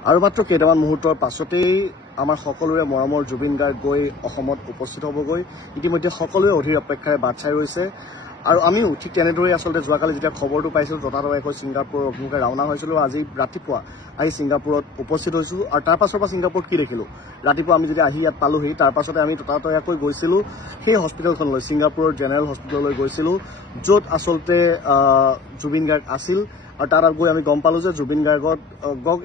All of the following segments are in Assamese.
আৰু মাত্ৰ কেইটামান মুহূৰ্তৰ পাছতেই আমাৰ সকলোৰে মৰমৰ জুবিন গাৰ্গ গৈ অসমত উপস্থিত হ'বগৈ। ইতিমধ্যে সকলোৱে অধীৰ অপেক্ষাৰে বাট চাই ৰৈছে আৰু আমিও ঠিক তেনেদৰে আচলতে যোৱাকালি যেতিয়া খবৰটো পাইছিলোঁ ততাতৈয়াকৈ ছিংগাপুৰৰ অভিমুখে ৰাওনা হৈছিলোঁ। আজি ৰাতিপুৱা আহি ছিংগাপুৰত উপস্থিত হৈছোঁ আৰু তাৰ পাছৰ পৰা ছিংগাপুৰত কি দেখিলোঁ, ৰাতিপুৱা আমি যেতিয়া আহি ইয়াত পালোহি তাৰ পাছতে আমি ততাতৈয়াকৈ গৈছিলোঁ সেই হস্পিটেলখনলৈ, ছিংগাপুৰৰ জেনেৰেল হস্পিটেললৈ গৈছিলোঁ, য'ত আচলতে জুবিন গাৰ্গ আছিল। আৰু তাত গৈ আমি গম পালোঁ যে জুবিন গাৰ্গক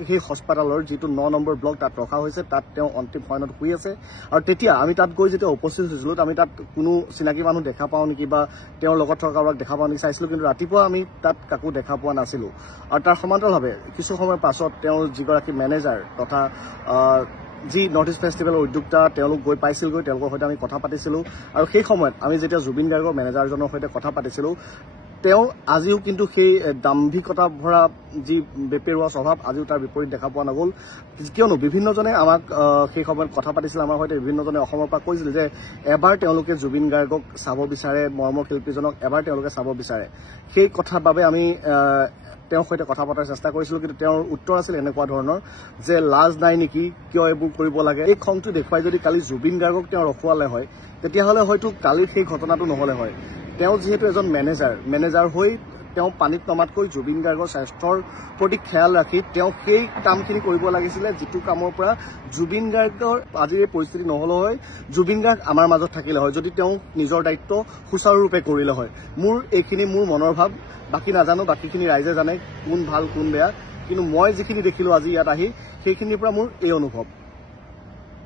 সেই হস্পিটেলৰ যিটো 9 নম্বৰ ব্লক তাত ৰখা হৈছে, তাত তেওঁ অন্তিম শয়নত শুই আছে। আৰু তেতিয়া আমি তাত গৈ যেতিয়া উপস্থিত হৈছিলোঁ আমি তাত কোনো চিনাকি মানুহ দেখা পাওঁ নেকি বা তেওঁৰ লগত থকা কাৰোবাক দেখা পাওঁ নেকি চাইছিলোঁ, কিন্তু ৰাতিপুৱা আমি তাত কাকো দেখা পোৱা নাছিলোঁ। আৰু তাৰ সমান্তৰালভাৱে কিছু সময়ৰ পাছত তেওঁৰ যিগৰাকী মেনেজাৰ তথা যি নৰ্থ ইষ্ট ফেষ্টিভেলৰ উদ্যোক্তা তেওঁলোক গৈ পাইছিলগৈ, তেওঁলোকৰ সৈতে আমি কথা পাতিছিলোঁ। আৰু সেই সময়ত আমি যেতিয়া জুবিন গাৰ্গৰ মেনেজাৰজনৰ সৈতে কথা পাতিছিলোঁ তেওঁ আজিও কিন্তু সেই দাম্ভিকতা ভৰা যি বেপেৰুৱা স্বভাৱ আজিও তাৰ বিপৰীত দেখা পোৱা নগ'ল। কিয়নো বিভিন্নজনে আমাক সেই সময়ত কথা পাতিছিল, আমাৰ সৈতে বিভিন্নজনে অসমৰ পৰা কৈছিল যে এবাৰ তেওঁলোকে জুবিন গাৰ্গক চাব বিচাৰে, মৰ্মৰ শিল্পীজনক এবাৰ তেওঁলোকে চাব বিচাৰে। সেই কথাৰ বাবে আমি তেওঁৰ সৈতে কথা পতাৰ চেষ্টা কৰিছিলোঁ, কিন্তু তেওঁৰ উত্তৰ আছিল এনেকুৱা ধৰণৰ যে লাজ নাই নেকি, কিয় এইবোৰ কৰিব লাগে। এই খংটো দেখুৱাই যদি কালি জুবিন গাৰ্গক তেওঁ ৰখুৱালে হয় তেতিয়াহ'লে হয়তো কালি সেই ঘটনাটো নহ'লে হয়। তেওঁ যিহেতু এজন মেনেজাৰ হৈ তেওঁ পানীত নমাতকৈ জুবিন গাৰ্গৰ স্বাস্থ্যৰ প্ৰতি খেয়াল ৰাখি তেওঁ সেই কামখিনি কৰিব লাগিছিলে, যিটো কামৰ পৰা জুবিন গাৰ্গৰ আজিৰ এই পৰিস্থিতি নহ'লে হয়, জুবিন গাৰ্গ আমাৰ মাজত থাকিলে হয়, যদি তেওঁ নিজৰ দায়িত্ব সুচাৰুৰূপে কৰিলে হয়। এইখিনি মোৰ মনৰ ভাৱ, বাকী নাজানো, বাকীখিনি ৰাইজে জানে কোন ভাল কোন বেয়া, কিন্তু মই যিখিনি দেখিলোঁ আজি ইয়াত আহি সেইখিনিৰ পৰা মোৰ এই অনুভৱ।